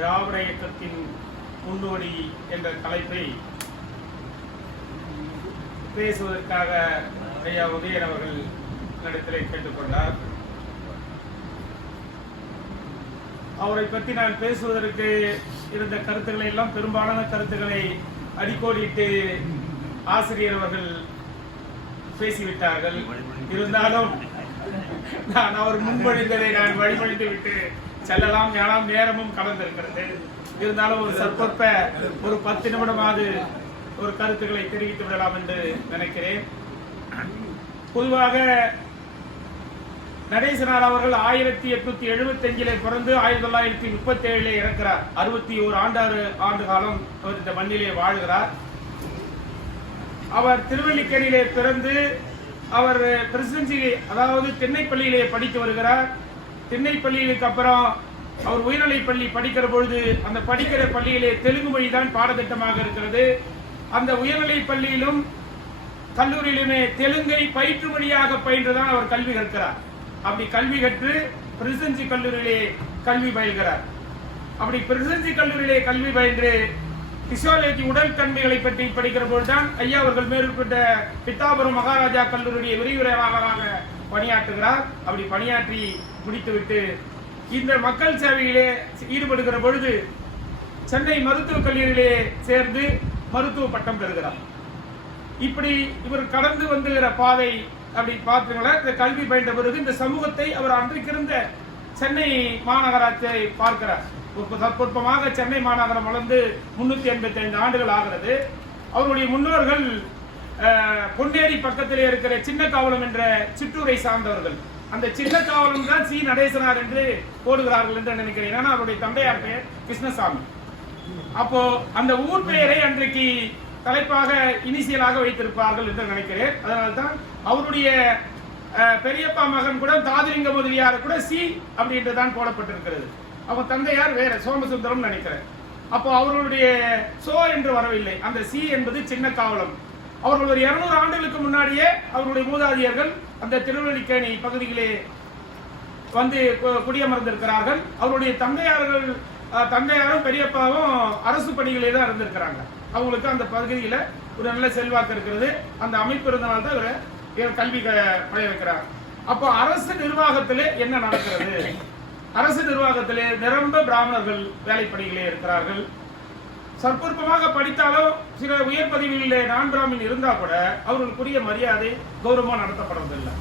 திராவிட இயக்கத்தின் முன்னோடி என்ற தலைப்பை பேசுவதற்காக ஐயா உதயன் அவர்கள் இடத்திலே கேட்டுக்கொண்டார். அவரை பற்றி நான் பேசுவதற்கு இருந்த கருத்துக்களை எல்லாம் பெரும்பாலான கருத்துக்களை அடிக்கோடிட்டு ஆசிரியர் அவர்கள் பேசிவிட்டார்கள். இருந்தாலும் நான் அவர் முன்மொழிந்ததை நான் வழிமொழிந்து விட்டு செல்லலாம். ஞானம் நேரமும் கலந்திருக்கிறது. இருந்தாலும் ஒரு சற்பொற்ப ஒரு 10 நிமிடமாவது ஒரு கருத்துக்களை தெரிவித்து விடலாம் என்று நினைக்கிறேன். பொதுவாக நடேசனார் அவர்கள் 1875 பிறந்து 1937 இறக்கிறார். 61 ஆண்டு காலம் அவர் இந்த மண்ணிலே வாழ்கிறார். அவர் திருவல்லிக்கேணியிலே பிறந்து அவர் பிரசிடென்சி அதாவது திண்ணைப்பள்ளியிலே படித்து வருகிறார். திண்ணைப்பள்ளிக்கு அப்புறம் அவர் உயர்நிலைப் பள்ளி படிக்கிற பொழுது அந்த படிக்கிற பள்ளியிலே தெலுங்கு மொழி தான் பாடத்திட்டமாக இருக்கிறது. அந்த உயர்நிலைப் பள்ளியிலும் கல்லூரியிலுமே தெலுங்கை பயிற்று மொழியாக பயின்றுதான் அவர் கல்வி கற்கிறார். அப்படி கல்வி கற்று பிரசிடென்சி கல்லூரியிலே கல்வி பயில்கிறார். அப்படி பிரசிடென்சி கல்லூரியிலே கல்வி பயின்று பிசியாலஜி உடல் தன்மைகளை பற்றி படிக்கிற பொழுதுதான் ஐயா அவர்கள் மேற்கொண்ட பித்தாபுரம் மகாராஜா கல்லூரியுடைய விரிவுரையாளராக பணியாற்றுகிறார். அப்படி பணியாற்றி முடித்துவிட்டு இந்த மக்கள் சேவையிலே ஈடுபடுகிற பொழுது சென்னை மருத்துவக் கல்லூரியிலே சேர்ந்து மருத்துவ பட்டம் பெறுகிறார். இப்படி இவர் கடந்து வந்துகிற பாதை அப்படி பார்த்தீங்களா, இந்த கல்வி பயின்ற பிறகு இந்த சமூகத்தை அவர் அன்றைக்கு இருந்த சென்னை மாநகராட்சியை பார்க்கிறார். பொறுப்பமாக சென்னை மாநகரம் வளர்ந்து 385 ஆண்டுகள் ஆகிறது. அவருடைய முன்னோர்கள் பொன்னேரி பக்கத்திலே இருக்கிற சின்ன காவலம் என்ற சிற்றூரை சார்ந்தவர்கள். அந்த சின்ன காவலம் தான் சி நடேசனார் என்று போடுகிறார்கள் என்று நினைக்கிறேன். ஏன்னா அவருடைய தந்தையார் பெயர் கிருஷ்ணசாமி. அப்போ அந்த ஊர் பெயரை அன்றைக்கு தலைப்பாக இனிஷியலாக வைத்திருப்பார்கள் என்று நினைக்கிறேன். அதனால்தான் அவருடைய பெரியப்பா மகன் கூட தாதிலிங்க முதலியார் கூட சி அப்படின்றதான் போடப்பட்டிருக்கிறது. அவங்க தந்தையார் வேற சோமசுந்தரம் நினைக்கிறேன். அப்போ அவர்களுடைய சோ என்று வரவில்லை. அந்த சி என்பது சின்ன காவலம். அவர்கள் ஒரு 200 ஆண்டுகளுக்கு முன்னாடியே அவருடைய மூதாதியர்கள் அந்த திருவல்லிக்கேணி பகுதியிலே வந்து குடியமர்ந்திருக்கிறார்கள். அவருடைய தந்தையாரும் பெரியப்பாவும் அரசு பணிகளே தான் இருந்திருக்கிறாங்க. அவங்களுக்கு அந்த பகுதியில் ஒரு நல்ல செல்வாக்கு இருக்கிறது. அந்த அமைப்பு இருந்தனால தான் இவர் கல்வி பழைய வைக்கிறார். அப்போ அரசு நிர்வாகத்திலே என்ன நடக்கிறது? அரசு நிர்வாகத்திலே நிரம்ப பிராமணர்கள் வேலைப்பணிகளே இருக்கிறார்கள். சற்பொற்பமாக படித்தாலும் சில உயர் பதவிகளிலே நான் பிராமின் இருந்தா கூட அவர்களுக்குரிய மரியாதை கௌரவமா நடத்தப்படுறதில்லை.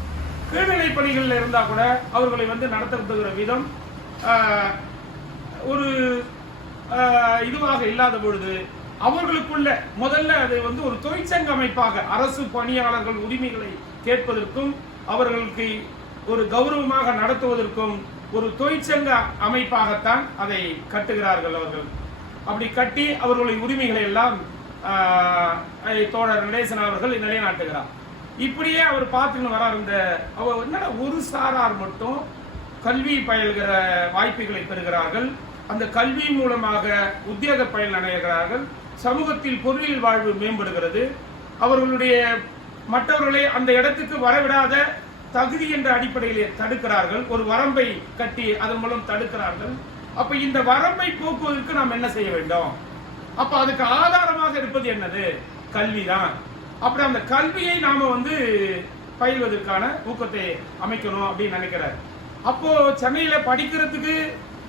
கீழ்நிலை பணிகளில் இருந்தா கூட அவர்களை நடத்தப்படுகிற விதம் ஒரு இதுவாக இல்லாத பொழுது அவர்களுக்குள்ள முதல்ல அது ஒரு தொழிற்சங்க அமைப்பாக அரசு பணியாளர்கள் உரிமைகளை கேட்பதற்கும் அவர்களுக்கு ஒரு கௌரவமாக நடத்துவதற்கும் ஒரு தொழிற்சங்க அமைப்பாகத்தான் அதை கட்டுகிறார்கள். அவர்கள் அப்படி கட்டி அவர்களுடைய உரிமைகளை எல்லாம் தோழர் நடேசன் அவர்கள் நிலைநாட்டுகிறார். இப்படியே அவர் பார்த்துன்னு வரார். அவர் என்னடா ஒரு சாரார் மட்டும் கல்வி பயில்கிற வாய்ப்புகளை பெறுகிறார்கள். அந்த கல்வி மூலமாக உத்தியோக பயன் அடைகிறார்கள். சமூகத்தில் பொருளியல் வாழ்வு மேம்படுகிறது. அவர்களுடைய மற்றவர்களை அந்த இடத்துக்கு வரவிடாத தகுதி என்ற அடிப்படையிலே தடுக்கிறார்கள். ஒரு வரம்பை கட்டி அதன் மூலம் தடுக்கிறார்கள். அப்ப இந்த வரம்பை போக்குவதற்கு நாம் என்ன செய்ய வேண்டும்? அப்ப அதுக்கு ஆதாரமாக இருப்பது என்னது? கல்விதான். அப்படி அந்த கல்வியை நாம பயில்வதற்கான ஊக்கத்தை அமைக்கணும் அப்படின்னு நினைக்கிறார். அப்போ சென்னையில படிக்கிறதுக்கு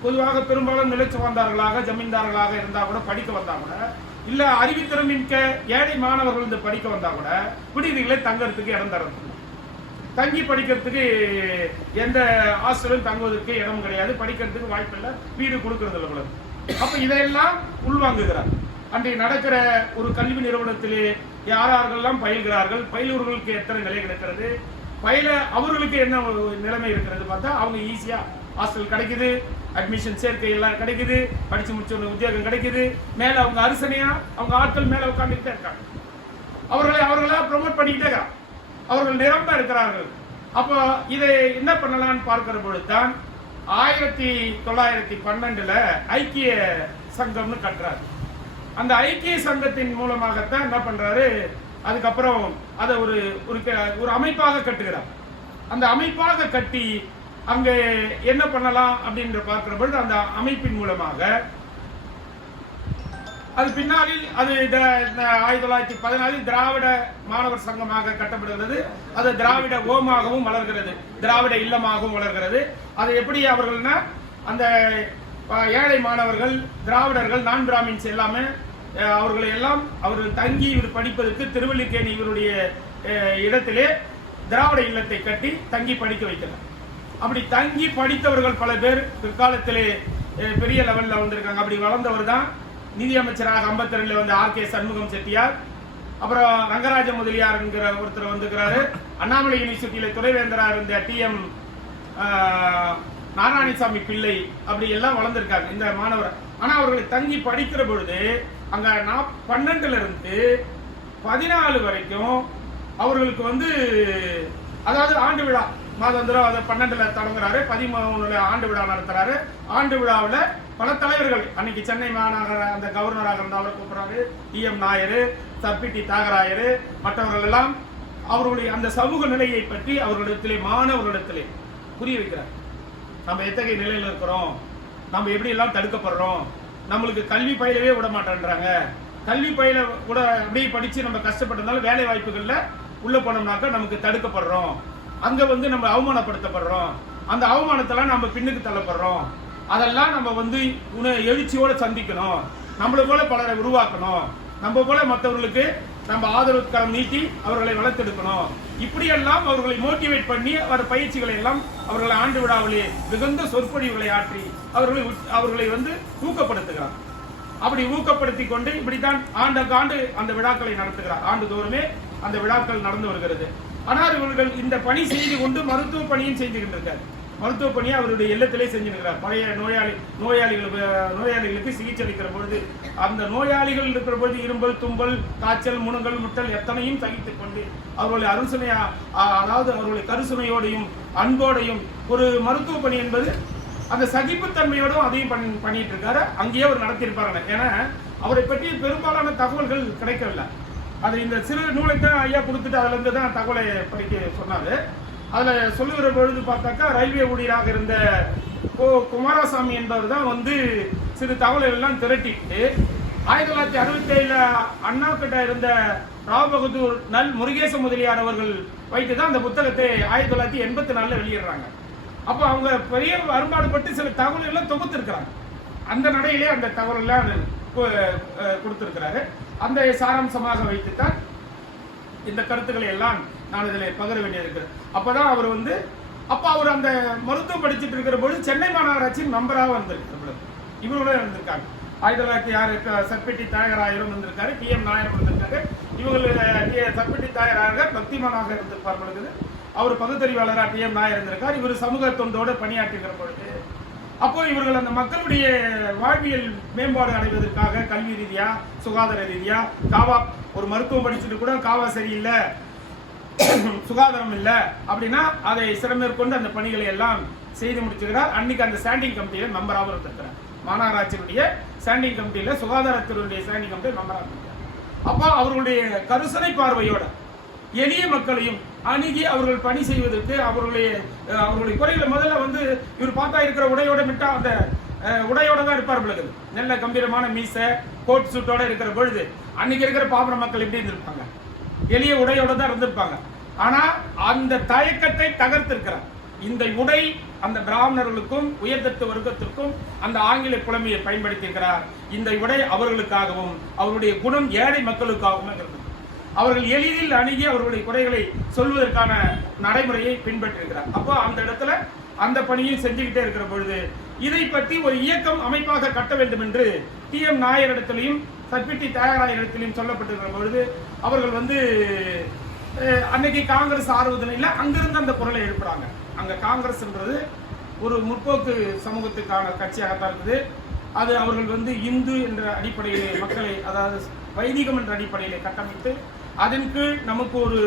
பொதுவாக பெரும்பாலும் நிலைச்சு வந்தார்களாக ஜமீன்தார்களாக இருந்தா கூட படிக்க வந்தா கூட இல்ல அறிவித்திறன் மிக்க ஏழை மாணவர்கள் படிக்க வந்தா கூட விடுதிகளை தங்கறதுக்கு இடம் தரது, தங்கி படிக்கிறதுக்கு எந்த ஹாஸ்டலும் தங்குவதற்கு இடம் கிடையாது, படிக்கிறதுக்கு வாய்ப்பு இல்லை, வீடு கொடுக்கறது இல்லை. அப்ப இதையெல்லாம் உள்வாங்குகிறார். அன்றைக்கு நடக்கிற ஒரு கல்வி நிறுவனத்திலே யாரெல்லாம் பயில்கிறார்கள், பயிலூர்களுக்கு எத்தனை நிலை கிடைக்கிறது, அவர்களுக்கு என்ன நிலைமை இருக்கிறது பார்த்தா அவங்க ஈஸியா ஹாஸ்டல் கிடைக்குது, அட்மிஷன் சேர்க்கை எல்லாம் கிடைக்குது, படிச்சு முடிச்ச உத்தியோகம் கிடைக்குது. மேல அவங்க அரசனையா அவங்க ஆட்கள் மேல உட்கார்ந்துட்டே இருக்காங்க. அவர்களா ப்ரொமோட் பண்ணிக்கிட்டே இருக்காங்க. அவர்கள் நிரம்ப இருக்கிறார்கள். அப்போ இதை என்ன பண்ணலாம்னு பார்க்கிற பொழுதுதான் 1912 ஐக்கிய சங்கம்னு கட்டுறாரு. அந்த ஐக்கிய சங்கத்தின் மூலமாகத்தான் என்ன பண்றாரு, அதுக்கப்புறம் அதை ஒரு அமைப்பாக கட்டுகிறார். அந்த அமைப்பாக கட்டி அங்கே என்ன பண்ணலாம் அப்படின்ற பார்க்கிற பொழுது அந்த அமைப்பின் மூலமாக அது பின்னாளில் அது 1914 திராவிட மாணவர் சங்கமாக கட்டப்படுகிறது. அது திராவிட ஓமாகவும் வளர்கிறது, திராவிட இல்லமாகவும் வளர்கிறது. அது எப்படி அவர்கள்னா அந்த ஏழை மாணவர்கள், திராவிடர்கள், நான் பிராமின்ஸ் எல்லாமே அவர்களை எல்லாம் அவர்கள் தங்கி இவர் படிப்பதற்கு திருவல்லிக்கேணி இவருடைய இடத்திலே திராவிட இல்லத்தை கட்டி தங்கி படிக்க வைக்கிறார். அப்படி தங்கி படித்தவர்கள் பல பேர் பிற்காலத்திலே பெரிய லெவலில் வந்திருக்காங்க. அப்படி வளர்ந்தவர் தான் நிதியமைச்சராக 52 வந்து ஆர்.கே. சண்முகம் செட்டியார். அப்புறம் ரங்கராஜ முதலியார் என்கிற ஒருத்தர் வந்துக்கிறாரு. அண்ணாமலை யூனிவர்சிட்டியில துணைவேந்தராக இருந்த டி.எம். நாராயணசாமி பிள்ளை அப்படி எல்லாம் வளர்ந்திருக்காங்க இந்த மாணவர். ஆனா அவர்களை தங்கி படிக்கிற பொழுது அங்க 12 இருந்து 14 வரைக்கும் அவர்களுக்கு வந்து அதாவது ஆண்டு விழா மாதந்திரம் அதை 12ல தொடங்குறாரு, 13ல ஆண்டு விழா நடத்துறாரு. ஆண்டு விழாவில் பல தலைவர்கள் அன்னைக்கு சென்னை மாநகர அந்த கவர்னராக இருந்தவரை கூப்பிடுறாரு, டி.எம். நாயர், சர்பிடி தியாகராயர், மற்றவர்கள் எல்லாம் அவர்களுடைய அந்த சமூக நிலையை பற்றி அவர்களிடத்திலே மாணவர்களிடத்திலே புரிய வைக்கிறார். நம்ம எத்தகைய நிலையில் இருக்கிறோம், நம்ம எப்படி எல்லாம் தடுக்கப்படுறோம், நம்மளுக்கு கல்வி பயிலவே விட மாட்டேன்றாங்க, கல்வி பயில கூட அப்படியே படிச்சு நம்ம கஷ்டப்பட்டதுனால வேலை வாய்ப்புகள்ல உள்ள போனோம்னாக்கா நமக்கு தடுக்கப்படுறோம், அங்க வந்து நம்ம அவமானப்படுத்தப்படுறோம், அந்த அவமானத்தெல்லாம் நம்ம பின்னுக்கு தள்ளப்படுறோம், அதெல்லாம் நம்ம வந்து எழுச்சியோட சந்திக்கணும், நம்மளை போல பலரை உருவாக்கணும், நம்ம போல மற்றவர்களுக்கு நம்ம ஆதரவு கரம் நீட்டி அவர்களை வளர்த்தெடுக்கணும். இப்படியெல்லாம் அவர்களை மோட்டிவேட் பண்ணி அவர் பயிற்சிகளை எல்லாம் அவர்களை ஆண்டு விழாவிலே மிகுந்த சொற்பொழிவுகளை ஆற்றி அவர்களை வந்து ஊக்கப்படுத்துகிறார். அப்படி ஊக்கப்படுத்தி கொண்டு இப்படித்தான் ஆண்டு அந்த விழாக்களை நடத்துகிறார். ஆண்டுதோறுமே அந்த விழாக்கள் நடந்து வருகிறது. ஆனால் இவர்கள் இந்த பணி செய்து கொண்டு மருத்துவ பணியும் செய்து கொண்டிருக்கார். மருத்துவ பணியை அவருடைய இல்லத்திலே செஞ்சிருக்கிறார். பழைய நோயாளிகளுக்கு சிகிச்சை அளிக்கிற பொழுது அந்த நோயாளிகள் இருக்கிற பொழுது இரும்பல், தும்பல், காய்ச்சல், முணுங்கல், முட்டல் எத்தனையும் சகித்துக் கொண்டு அவர்களை அதாவது அவர்களை கருசுமையோடையும் அன்போடையும் ஒரு மருத்துவ பணி என்பது அந்த சகிப்புத்தன்மையோடும் அதையும் பண்ணிட்டு இருக்காரு. அங்கேயே அவர் நடத்தியிருப்பாங்க. ஏன்னா அவரை பற்றி பெரும்பாலான தகவல்கள் கிடைக்கவில்லை. அது இந்த சிறு நூலை தான் ஐயா கொடுத்துட்டு அதுல இருந்து தான் தகவலை படிக்க சொன்னாரு. அதுல சொல்லுகிற பொழுது பார்த்தாக்கா ரயில்வே ஊழியராக இருந்த குமாரசாமி என்பவர் தான் வந்து சிறு தகவல்கள் எல்லாம் திரட்டிட்டு 1967 அண்ணா கிட்ட இருந்த ராவ் பகதூர் நல் முருகேச முதலியார் அவர்கள் வைத்து தான் அந்த புத்தகத்தை 1984 வெளியிடுறாங்க. அப்போ அவங்க பெரிய வருமானப்பட்டு சில தகவல்களை தொகுத்திருக்கிறாங்க. அந்த நடையிலே அந்த தகவல் எல்லாம் கொடுத்திருக்கிறாரு. அந்த சாராம்சமாக வைத்துத்தான் இந்த கருத்துக்களை எல்லாம் நான் இதில் பகிர வேண்டியிருக்கு. அப்பதான் அவர் வந்து அவர் அந்த மருத்துவம் படிச்சுட்டு இருக்கிற பொழுது சென்னை மாநகராட்சியின் மெம்பராக வந்திருக்கிறார். இவரோட இருந்திருக்காங்க. 1906 சர்பிட்டி தியாகராயரும் வந்திருக்காரு, டி.எம். நாயர் வந்திருக்காரு. இவங்க சர்பிட்டி தியாகராயர் பக்திமானாக இருந்திருப்பார் பொழுது அவர் பகுத்தறிவாளராக டி.எம். நாயர் இருந்திருக்கார். இவர் சமூக தொண்டோடு பணியாற்றுகிற பொழுது அப்போ இவர்கள் அந்த மக்களுடைய வாழ்வியல் மேம்பாடு அடைவதற்காக கல்வி ரீதியா, சுகாதார ரீதியா, காவா ஒரு மருத்துவம் படிச்சுட்டு கூட காவா சரியில்லை, சுகாதாரம் இல்லை அப்படின்னா அதை சிறமேற்கொண்டு அந்த பணிகளை எல்லாம் செய்து முடிச்சுக்கிறார். அன்னைக்கு அந்த ஸ்டாண்டிங் கமிட்டியில மெம்பராக இருக்கிறார். மாநகராட்சியினுடைய ஸ்டாண்டிங் கமிட்டியில சுகாதாரத்துறையுடைய ஸ்டாண்டிங் கமிட்டி மெம்பராக இருக்கிறார். அப்போ அவர்களுடைய கருசனை பார்வையோட எளிய மக்களையும் அணுகி அவர்கள் பணி செய்வதற்கு அவர்களுடைய குறைகளை முதல்ல வந்து இவர் பார்த்தா இருக்கிற உடையோட மிட்டா அந்த உடையோட தான் இருப்பார். பிள்ளைகள் நல்ல கம்பீரமான மீசை, கோட் சூட்டோட இருக்கிற பொழுது அன்னைக்கு இருக்கிற பாமர மக்கள் எப்படி இருந்திருப்பாங்க, எளிய உடையோட தான் இருந்திருப்பாங்க. ஆனா அந்த தயக்கத்தை தகர்த்திருக்கிறார். இந்த உடை அந்த பிராமணர்களுக்கும் உயர்தட்டு வர்க்கத்திற்கும் அந்த ஆங்கில புலமையை பயன்படுத்தியிருக்கிறார். இந்த உடை அவர்களுக்காகவும் அவருடைய குணம் ஏழை மக்களுக்காகவும் இருந்தது. அவர்கள் எளிதில் அணுகி அவர்களுடைய குறைகளை சொல்வதற்கான நடைமுறையை பின்பற்றிருக்கிறார். அப்போ அந்த இடத்துல அந்த பணியை செஞ்சுக்கிட்டே இருக்கிற பொழுது இதை பற்றி ஒரு இயக்கம் அமைப்பாக கட்ட வேண்டும் என்று டி.எம். நாயர் இடத்திலையும் சர்பிட்டி தியாகராயர் இடத்திலையும் சொல்லப்பட்டிருக்கிற பொழுது அவர்கள் வந்து அன்னைக்கு காங்கிரஸ் ஆர்வதனையில் அங்கிருந்து அந்த குரலை எழுப்புறாங்க. அங்க காங்கிரஸ்ன்றது ஒரு முற்போக்கு சமூகத்துக்கான கட்சியாகத்தான் இருக்குது. அது அவர்கள் வந்து இந்து என்ற அடிப்படையிலே மக்களை, அதாவது வைதிகம் என்ற அடிப்படையிலே கட்டமைத்து அதன் கீழ் நமக்கு ஒரு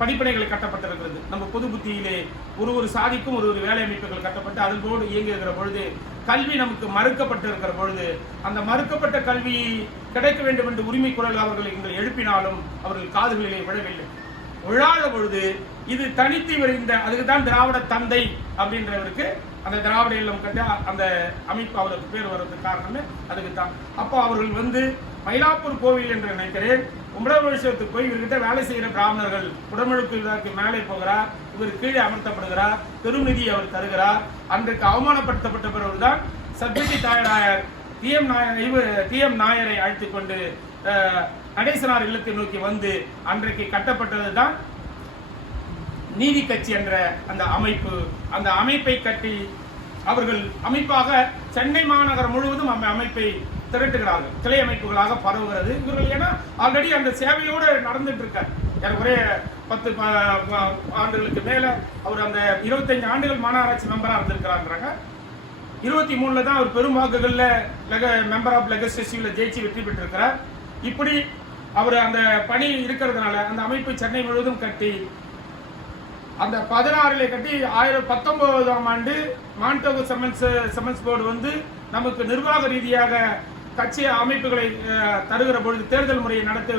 படிப்பனைகள் கட்டப்பட்டிருக்கிறது. நம்ம பொது புத்தியிலே ஒரு சாதிக்கும் ஒரு வேலை அமைப்புகள் கட்டப்பட்டு அதனோடு இயங்குகிற பொழுது கல்வி நமக்கு மறுக்கப்பட்டு இருக்கிற பொழுது அந்த மறுக்கப்பட்ட கல்வி கிடைக்க வேண்டும் என்று உரிமை குரல் அவர்கள் எங்கள் எழுப்பினாலும் அவர்கள் காதுகளிலே விழவில்லை. விழாத பொழுது இது தனித்து வருகின்ற அதுக்கு தான் திராவிட தந்தை அப்படின்றவருக்கு அந்த திராவிட இல்லம் கட்ட அந்த அமைப்பு அவருக்கு பேர் வர்றதுக்கு காரணமே அதுக்கு தான். அப்போ அவர்கள் வந்து மயிலாப்பூர் கோவில் என்று நினைக்கிறேன். கும்படோபேஸ்வரத்துக்கு போய் இவர்கிட்ட வேலை செய்கிற பிராமணர்கள் குடமுழுக்கு விழாக்கு மேலே போகிறார், இவர் கீழே அமர்த்தப்படுகிறார், பெருநிதி அவர் தருகிறார். அன்றைக்கு அவமானப்படுத்தப்பட்ட பிறகுதான் சத்யஜி தாயராயர் டி.எம். நாயரை அழைத்துக் கொண்டு நடேசனார் இல்லத்தை நோக்கி வந்து அன்றைக்கு கட்டப்பட்டதுதான் நீதி கட்சி என்ற அந்த அமைப்பு. அந்த அமைப்பை கட்டி அவர்கள் அமைப்பாக சென்னை மாநகரம் முழுவதும் அந்த அமைப்பை திரட்டுகிறார்கள், கிளை அமைப்புகளாக பரவுகிறது. இவர்கள் ஏன்னா ஆல்ரெடி அந்த சேவையோடு நடந்துட்டு இருக்கார். ஒரே 10 ஆண்டுகளுக்கு மேல அவர் அந்த 25 ஆண்டுகள் மாநகராட்சி மெம்பரா இருந்திருக்கிறாங்க. 23 தான் அவர் பெரும் வாக்குகளில் மெம்பர் ஆஃப் லெஜிஸ்லேட்டிவ்ல ஜெயிச்சு வெற்றி பெற்றிருக்கிறார். இப்படி அவர் அந்த பணி இருக்கிறதுனால அந்த அமைப்பு சென்னை முழுவதும் கட்டி அந்த 16 கட்டி 1919ஆம் ஆண்டு மாண்டோகு செமன்ஸ் போர்டு வந்து நமக்கு நிர்வாக ரீதியாக கட்சி அமைப்புகளை தருகிற பொழுது, தேர்தல் முறையை நடத்த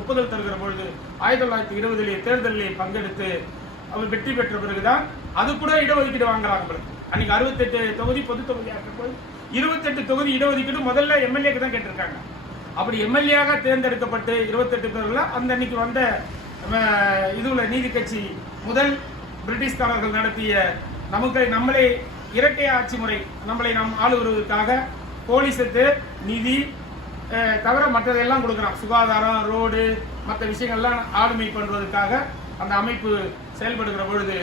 ஒப்புதல் தருகிற பொழுது 1920 தேர்தலிலே பங்கெடுத்து அவர் வெற்றி பெற்ற பிறகுதான் அது கூட இடஒதுக்கீடு வாங்குறாங்க. அன்னைக்கு 68 தொகுதி பொது தொகுதியாக இருக்கும்போது 28 தொகுதி இடஒதுக்கீடு முதல்ல எம்எல்ஏக்கு தான் கேட்டிருக்காங்க. அப்படி எம்எல்ஏயாக தேர்ந்தெடுக்கப்பட்டு 28 பேர்ல அந்த அன்னைக்கு வந்த இதுல நீதி கட்சி முதல் பிரிட்டிஷ்காரர்கள் நடத்திய நம்மளை இரட்டை ஆட்சி முறை நாம் ஆளுவதற்காக போலீஸுக்கு நிதி தவிர மற்றதெல்லாம் கொடுக்குறான். சுகாதாரம், ரோடு, மற்ற விஷயங்கள்லாம் ஆளுமை பண்ணுவதற்காக அந்த அமைப்பு செயல்படுகிற பொழுது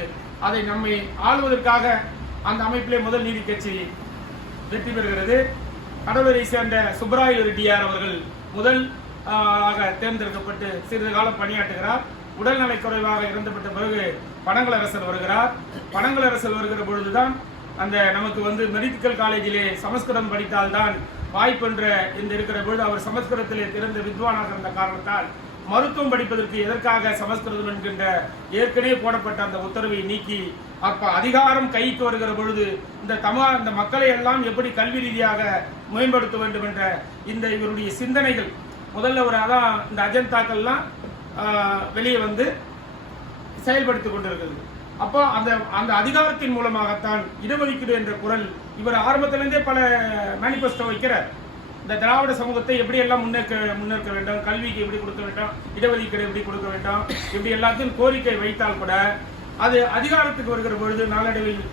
அதை நம்மை ஆளுவதற்காக அந்த அமைப்பிலே முதல் நீதி கட்சி வெற்றி பெறுகிறது. கடலூரை சேர்ந்த சுப்பராயு ரெட்டியார் அவர்கள் முதல் தேர்ந்தெடுக்கப்பட்டு சிறிது காலம் பணியாற்றுகிறார். உடல்நலை குறைவாக இறந்துவிட்ட பிறகு பனங்கலரசர் வருகிறார். பனங்கலரசர் வருகிற பொழுதுதான் அந்த நமக்கு வந்து மெடிக்கல் காலேஜிலே சமஸ்கிருதம் படித்தால்தான் வாய்ப்பென்ற இந்த இருக்கிற பொழுது அவர் சமஸ்கிருதத்திலே திறந்த வித்வானாக இருந்த காரணத்தால் மருத்துவம் படிப்பதற்கு எதற்காக சமஸ்கிருதம் என்கின்ற ஏற்கனவே போடப்பட்ட அந்த உத்தரவை நீக்கி அப்ப அதிகாரம் கைக்கு வருகிற பொழுது இந்த மக்களை எல்லாம் எப்படி கல்வி ரீதியாக மேம்படுத்த வேண்டும் என்ற இந்த இவருடைய சிந்தனைகள் முதல்ல ஒரு அதான் இந்த அஜந்தாக்கள்லாம் வெளியே வந்து செயல்படுத்திக் கொண்டிருக்கிறது. அப்போ அந்த அதிகாரத்தின் மூலமாகத்தான் இடஒதுக்கீடு என்ற குரல் இவர் ஆரம்பத்திலிருந்தே பல மேனிபெஸ்டோ வைக்கிறார். இந்த திராவிட சமூகத்தை எப்படி எல்லாம் முன்னேற்க வேண்டும், கல்விக்கு எப்படி கொடுக்க வேண்டும், இடஒதுக்கீடு எப்படி கொடுக்க வேண்டும், இப்படி எல்லாத்தையும் கோரிக்கை வைத்தால் கூட அது அதிகாரத்துக்கு வருகிற பொழுது நாளடைவில்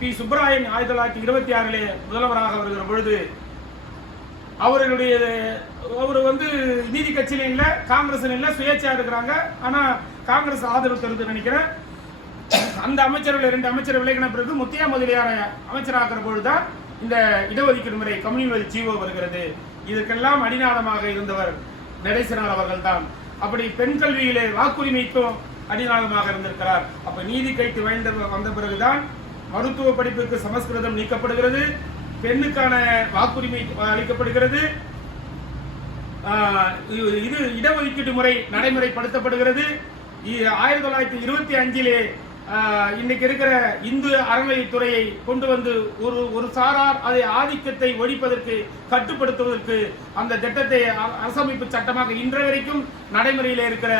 பி. சுப்பராயன் 1926 முதல்வராக வருகிற பொழுது அவர் வந்து நீதி கட்சியில இல்ல, காங்கிரஸ் இல்ல, சுயேட்சையா இருக்கிறாங்க. ஆனா காங்கிரஸ் ஆதரவு தருது நினைக்கிறேன். அந்த அமைச்சர்கள் 2 அமைச்சர் விலகின பிறகு முத்தியா முதலியார அமைச்சராகிற பொழுதுதான் இந்த இடஒதுக்கீடு முறை கம்யூனிவல் ஜீவோ வருகிறது. இதற்கெல்லாம் அடிநாதமாக இருந்தவர் நடேசனார் அவர்கள் தான். அப்படி பெண் கல்வியிலே வாக்குரிமைக்கும் அடிநாதமாக இருந்திருக்கிறார். அப்ப நீதி கைக்கு வந்த பிறகுதான் மருத்துவ படிப்புக்கு சமஸ்கிருதம் நீக்கப்படுகிறது, பெண்ணுக்கான வாக்குரிமை அளிக்கப்படுகிறது, இது இடஒதுக்கீடு முறை நடைமுறைப்படுத்தப்படுகிறது. 1925 இன்னைக்கு இருக்கிற இந்து அறநிலையத்துறையை கொண்டு வந்து ஒரு சாரார் அதை ஆதிக்கத்தை ஒழிப்பதற்கு கட்டுப்படுத்துவதற்கு அந்த திட்டத்தை அரசமைப்பு சட்டமாக இன்றைய வரைக்கும் நடைமுறையில் இருக்கிற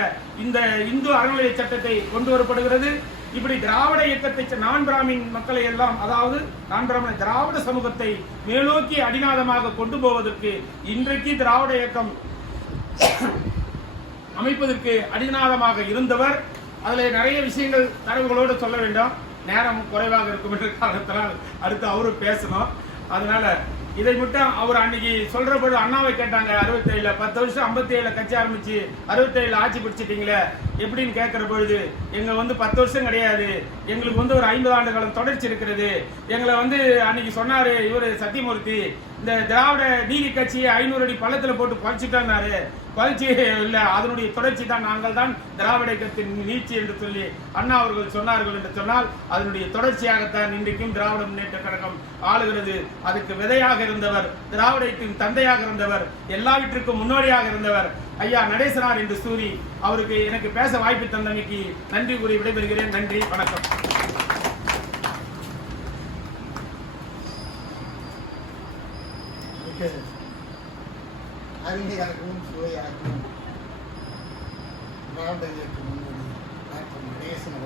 இந்த இந்து அறநிலைய சட்டத்தை கொண்டு வரப்படுகிறது. இப்படி திராவிட இயக்கத்தை நான் பிராமின் மக்களை எல்லாம், அதாவது நான் பிராமண திராவிட சமூகத்தை மேலோக்கி அடிநாதமாக கொண்டு போவதற்கு இன்றைக்கு திராவிட இயக்கம் அமைப்பதற்கு அடிநாதமாக இருந்தவர். அதில் நிறைய விஷயங்கள் தரவுகளோடு சொல்ல வேண்டும், நேரம் குறைவாக இருக்கும் என்ற காரணத்தினால் அடுத்து அவரு பேசணும். அதனால இதை மட்டும் அவர் அன்னைக்கு சொல்ற போது அண்ணாவை கேட்டாங்க 67 10 வருஷம் 57 கட்சி ஆரம்பிச்சு 67 ஆட்சி பிடிச்சிட்டீங்களே எப்படின்னு கேட்கிற பொழுது எங்க வந்து 10 வருஷம் கிடையாது, எங்களுக்கு வந்து ஒரு 50 ஆண்டு காலம் தொடர்ச்சி இருக்கிறது. எங்களை வந்து அன்னைக்கு சொன்னாரு இவர் சத்தியமூர்த்தி, இந்த திராவிட நீதி கட்சியை 500 அடி பள்ளத்துல போட்டு பறிச்சுட்டாரு, பறிச்சு இல்ல அதனுடைய தொடர்ச்சி தான் நாங்கள் தான் திராவிட இயக்கத்தின் நீட்சி என்று சொல்லி அண்ணா அவர்கள் சொன்னார்கள் என்று சொன்னால் அதனுடைய தொடர்ச்சியாகத்தான் இன்றைக்கும் திராவிட முன்னேற்ற கழகம் ஆளுகிறது. அதுக்கு விதையாக இருந்தவர், திராவிடத்தின் தந்தையாக இருந்தவர், எல்லாவற்றிற்கும் முன்னோடியாக இருந்தவர் ஐயா நடேசனார் என்று கூறி அவருக்கு எனக்கு பேச வாய்ப்பு தந்தமைக்கு நன்றி கூறி விடைபெறுகிறேன். நன்றி, வணக்கம். அறிஞராகவும் சுவையாகவும் திராவிட இயக்க முன்னோடி டாக்டர் நடேசன்